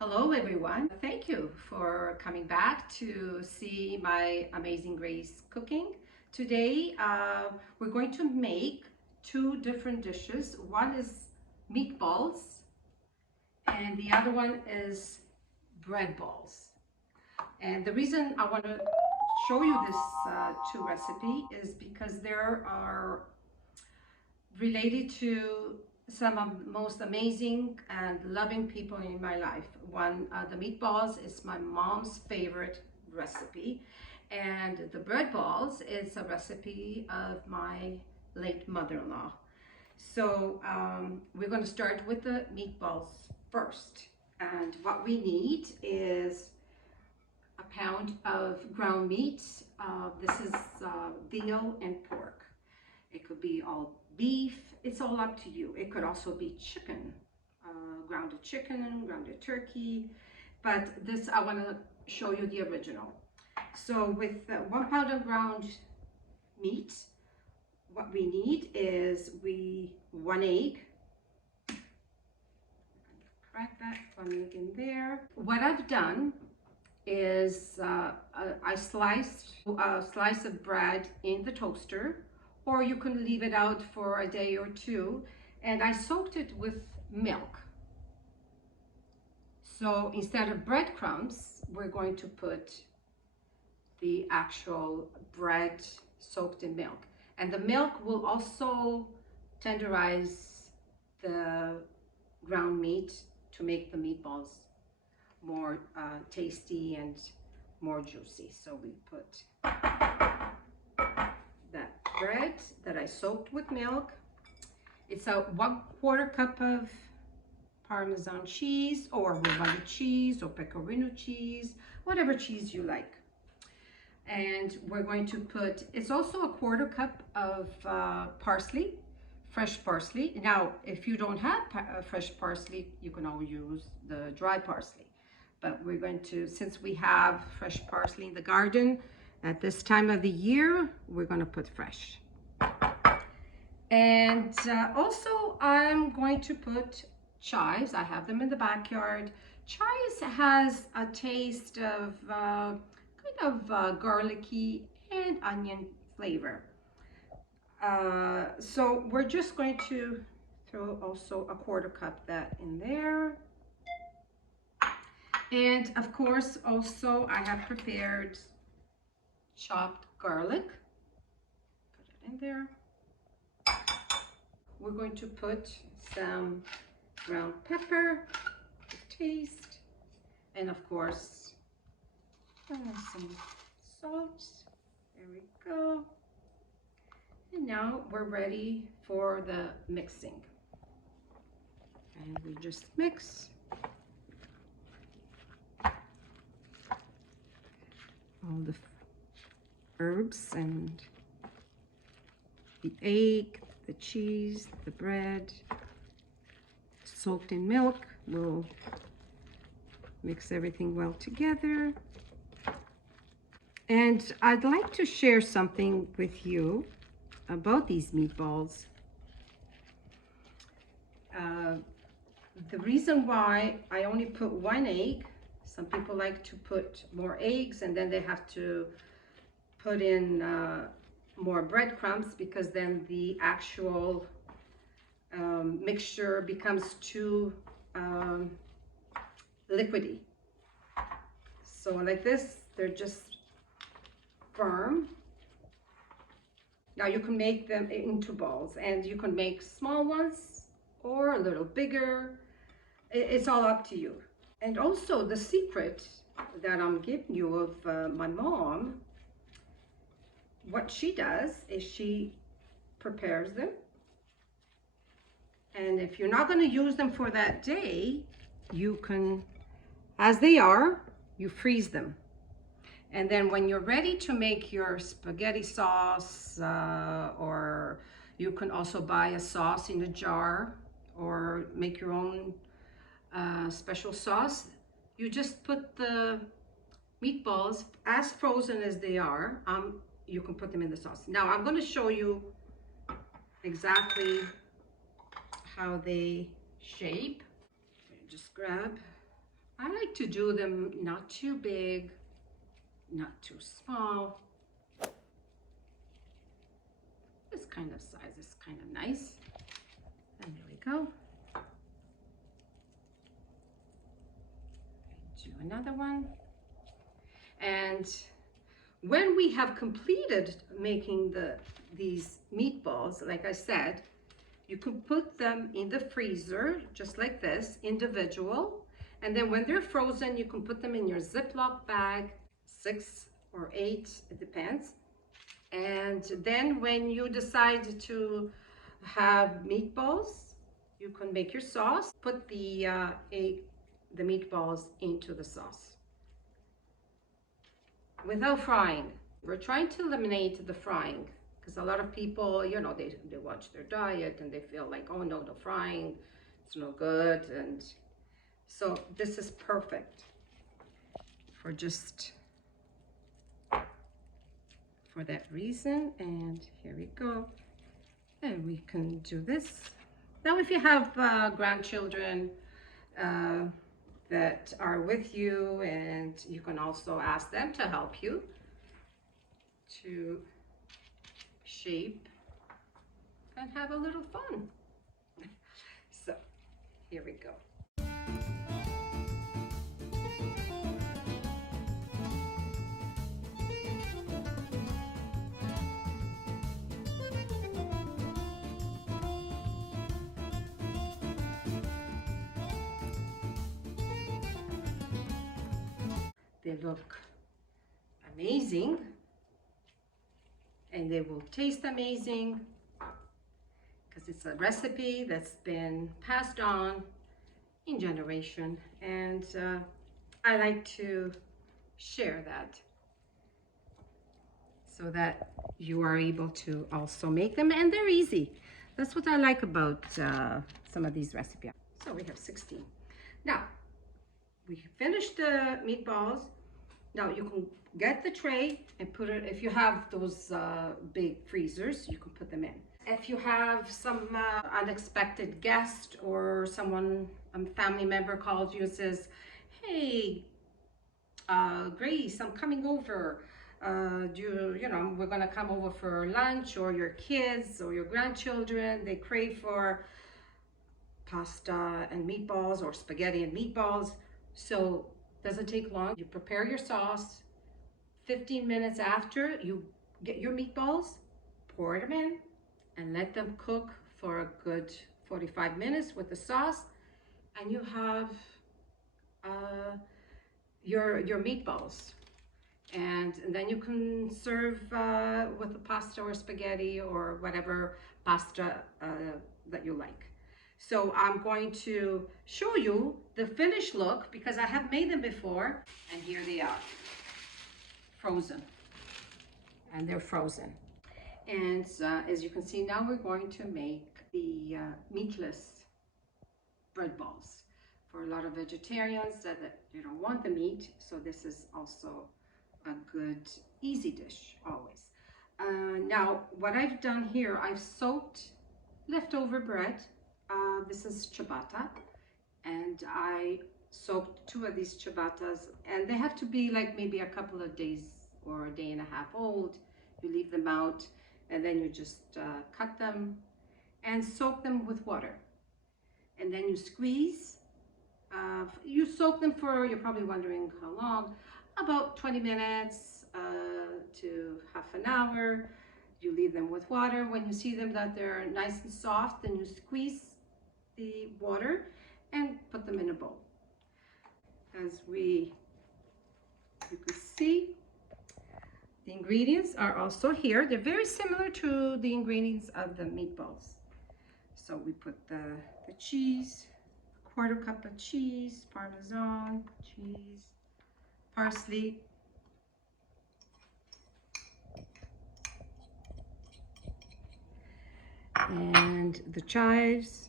Hello everyone, thank you for coming back to see my Amazing Grace cooking. Today we're going to make two different dishes. One is meatballs and the other one is bread balls. And the reason I want to show you this two recipe is because they are related to some of the most amazing and loving people in my life. One, the meatballs is my mom's favorite recipe, and the bread balls is a recipe of my late mother-in-law. So we're going to start with the meatballs first, and what we need is a pound of ground meat. This is veal and pork. It could be all beef, it's all up to you. It could also be chicken, grounded chicken, grounded turkey, but this I want to show you the original. So with 1 pound of ground meat, what we need is 1 egg. Crack that 1 egg in there. What I've done is I sliced a slice of bread in the toaster, or you can leave it out for a day or two, and I soaked it with milk. So instead of breadcrumbs, we're going to put the actual bread soaked in milk, and the milk will also tenderize the ground meat to make the meatballs more tasty and more juicy. So we put that bread that I soaked with milk. It's a 1/4 cup of Parmesan cheese, or Ricotta cheese, or pecorino cheese, whatever cheese you like. And we're going to put, it's also a 1/4 cup of parsley, fresh parsley. Now, if you don't have fresh parsley, you can always use the dry parsley. But we're going to, since we have fresh parsley in the garden, at this time of the year, we're going to put fresh. And also, I'm going to put chives. I have them in the backyard. Chives has a taste of kind of garlicky and onion flavor. So we're just going to throw also a 1/4 cup that in there. And of course, also I have prepared chopped garlic. Put it in there. We're going to put some ground pepper to taste, and of course some salt. There we go. And now we're ready for the mixing, and we just mix. All the herbs and the egg, the cheese, the bread, soaked in milk. We'll mix everything well together. And I'd like to share something with you about these meatballs. The reason why I only put 1 egg, some people like to put more eggs and then they have to put in more breadcrumbs, because then the actual mixture becomes too liquidy. So like this, they're just firm. Now you can make them into balls, and you can make small ones or a little bigger. It's all up to you. And also the secret that I'm giving you of my mom, what she does is she prepares them, and if you're not going to use them for that day, you can, as they are, you freeze them. And then when you're ready to make your spaghetti sauce, or you can also buy a sauce in a jar or make your own special sauce, you just put the meatballs as frozen as they are. You can put them in the sauce. Now I'm going to show you exactly how they shape. Just grab. I like to do them not too big, not too small. This kind of size is kind of nice. And there we go. Do another one. And when we have completed making these meatballs, like I said, you can put them in the freezer, just like this, individual. And then when they're frozen, you can put them in your Ziploc bag, 6 or 8, it depends. And then when you decide to have meatballs, you can make your sauce, put the meatballs into the sauce without frying. We're trying to eliminate the frying because a lot of people, you know, they watch their diet and they feel like, oh no, the frying, it's no good. And so this is perfect for just for that reason. And here we go. And we can do this. Now, if you have grandchildren that are with you, and you can also ask them to help you to shape and have a little fun. So here we go. They look amazing and they will taste amazing because it's a recipe that's been passed on in generation, and I like to share that so that you are able to also make them, and they're easy. That's what I like about some of these recipes. So we have 16. Now we finished the meatballs. Now you can get the tray and put it, if you have those big freezers, you can put them in. If you have some unexpected guest or someone, a family member calls you and says, hey, Grace, I'm coming over. You know, we're gonna come over for lunch, or your kids or your grandchildren, they crave for pasta and meatballs or spaghetti and meatballs. So doesn't take long. You prepare your sauce. 15 minutes after you get your meatballs, pour them in and let them cook for a good 45 minutes with the sauce, and you have your meatballs. And then you can serve with the pasta or spaghetti or whatever pasta that you like. So I'm going to show you the finished look because I have made them before, and here they are, frozen, and they're frozen. And as you can see, now we're going to make the meatless bread balls for a lot of vegetarians that you don't want the meat. So this is also a good easy dish always. Now what I've done here, I've soaked leftover bread. This is ciabatta, and I soaked 2 of these ciabattas, and they have to be like maybe a couple of days or a day and a half old. You leave them out, and then you just cut them and soak them with water, and then you squeeze. You soak them for, you're probably wondering how long, about 20 minutes to half an hour. You leave them with water. When you see them that they're nice and soft, then you squeeze the water and put them in a bowl. As you can see, the ingredients are also here. They're very similar to the ingredients of the meatballs. So we put the cheese, a 1/4 cup of cheese, Parmesan cheese, parsley, and the chives.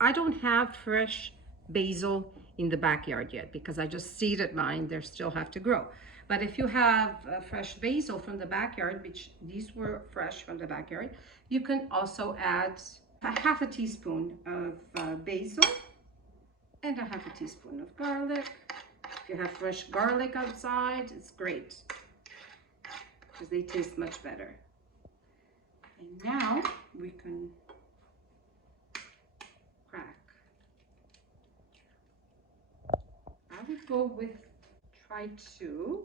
I don't have fresh basil in the backyard yet because I just seeded mine. They still have to grow. But if you have fresh basil from the backyard, which these were fresh from the backyard, you can also add a half a teaspoon of basil and a half a teaspoon of garlic. If you have fresh garlic outside, it's great because they taste much better. And now we can crack. I would go with try 2.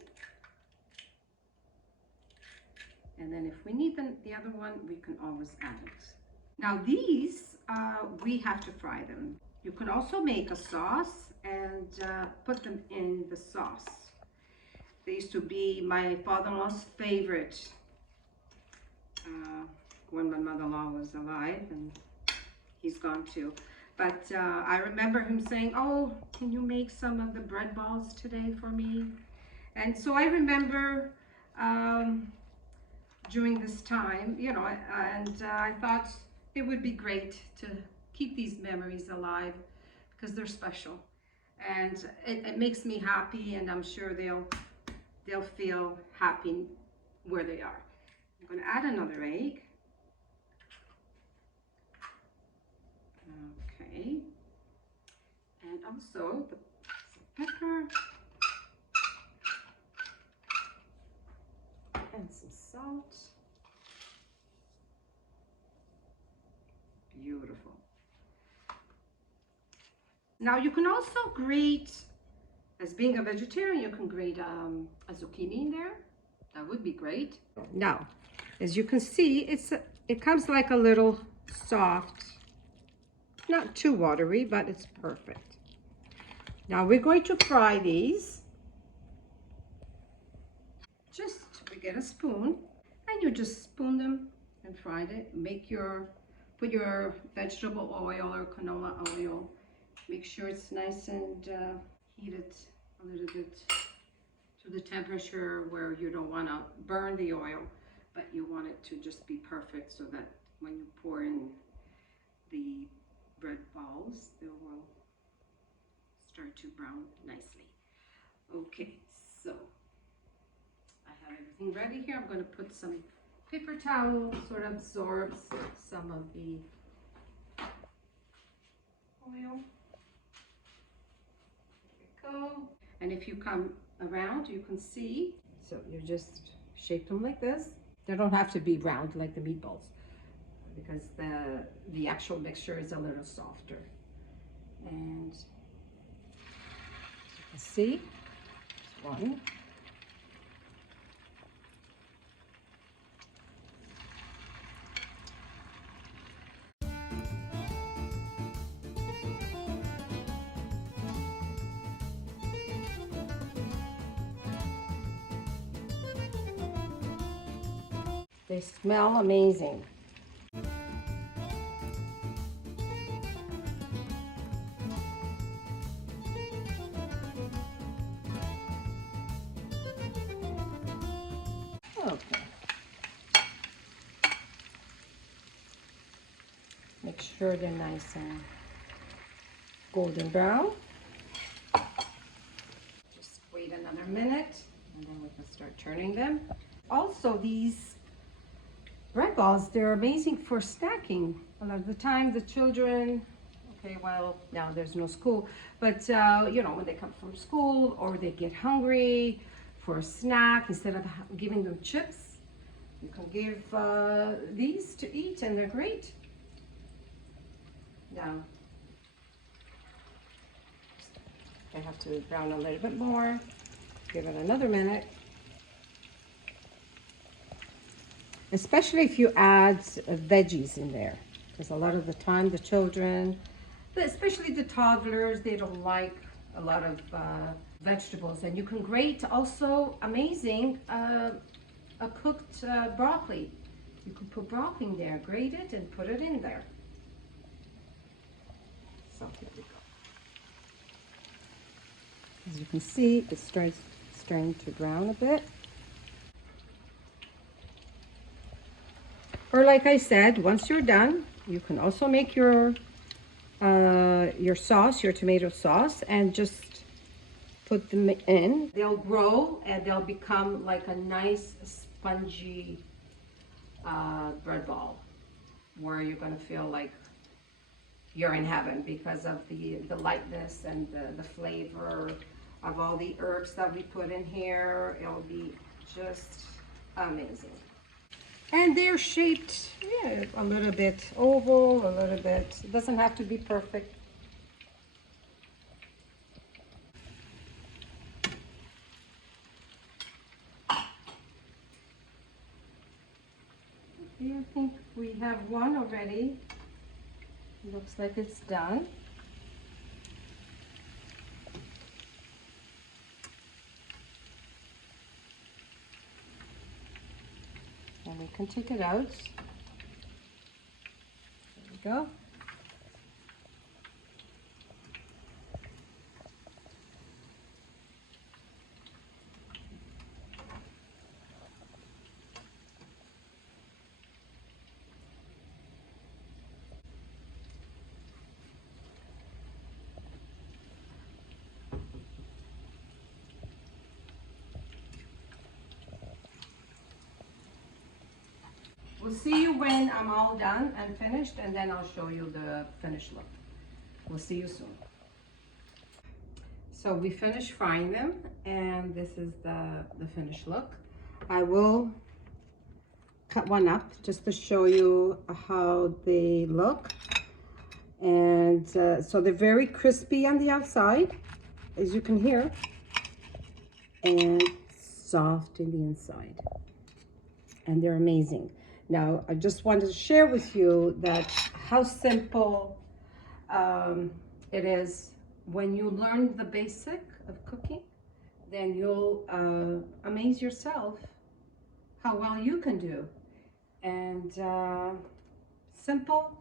And then if we need the other one, we can always add it. Now these, we have to fry them. You can also make a sauce and put them in the sauce. They used to be my father-in-law's favorite when my mother-in-law was alive, and he's gone too. But I remember him saying, "Oh, can you make some of the bread balls today for me?" And so I remember during this time, you know, and I thought it would be great to keep these memories alive because they're special, and it makes me happy, and I'm sure they'll feel happy where they are. I'm going to add another egg. Okay, and also some pepper and some salt. Beautiful. Now you can also grate, as being a vegetarian, you can grate a zucchini in there. That would be great. Now, as you can see, it comes like a little soft, not too watery, but it's perfect. Now we're going to fry these. Just we get a spoon and you just spoon them and fry it. Put your vegetable oil or canola oil. Make sure it's nice and heated a little bit to the temperature where you don't want to burn the oil, but you want it to just be perfect so that when you pour in the bread balls, they will start to brown nicely. Okay, so I have everything ready here. I'm going to put some paper towel, sort of absorbs some of the oil. There we go. And if you come around, you can see, so you just shape them like this. They don't have to be round like the meatballs because the actual mixture is a little softer. And as you can see, there's one. They smell amazing. Okay. Make sure they're nice and golden brown. Just wait another minute and then we can start turning them. Also, these bread balls, they're amazing for snacking. A lot of the time the children, okay, well, now there's no school, but you know, when they come from school or they get hungry for a snack, instead of giving them chips, you can give these to eat and they're great. Now, I have to brown a little bit more, give it another minute. Especially if you add veggies in there, because a lot of the time the children, especially the toddlers, they don't like a lot of vegetables. And you can grate also amazing a cooked broccoli. You can put broccoli in there, grate it and put it in there. So here we go. As you can see, it starts starting to brown a bit. Or like I said, once you're done, you can also make your sauce, your tomato sauce, and just put them in. They'll grow and they'll become like a nice spongy bread ball where you're gonna feel like you're in heaven because of the lightness and the flavor of all the herbs that we put in here. It'll be just amazing. And they're shaped, yeah, a little bit oval, a little bit, it doesn't have to be perfect. I think we have one already. Looks like it's done. And we can take it out. There we go. We'll see you when I'm all done and finished, and then I'll show you the finished look. We'll see you soon. So we finished frying them, and this is the finished look. I will cut one up just to show you how they look. And so they're very crispy on the outside, as you can hear, and soft in the inside. And they're amazing. Now, I just wanted to share with you that how simple it is. When you learn the basic of cooking, then you'll amaze yourself how well you can do. And simple,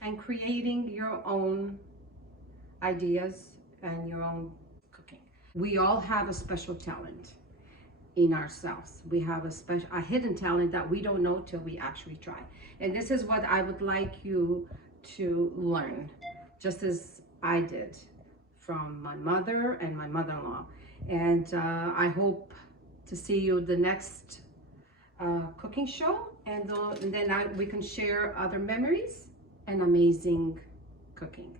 and creating your own ideas and your own cooking. We all have a special talent in ourselves. We have a hidden talent that we don't know till we actually try. And this is what I would like you to learn, just as I did from my mother and my mother-in-law. And I hope to see you the next cooking show, and then we can share other memories and amazing cooking.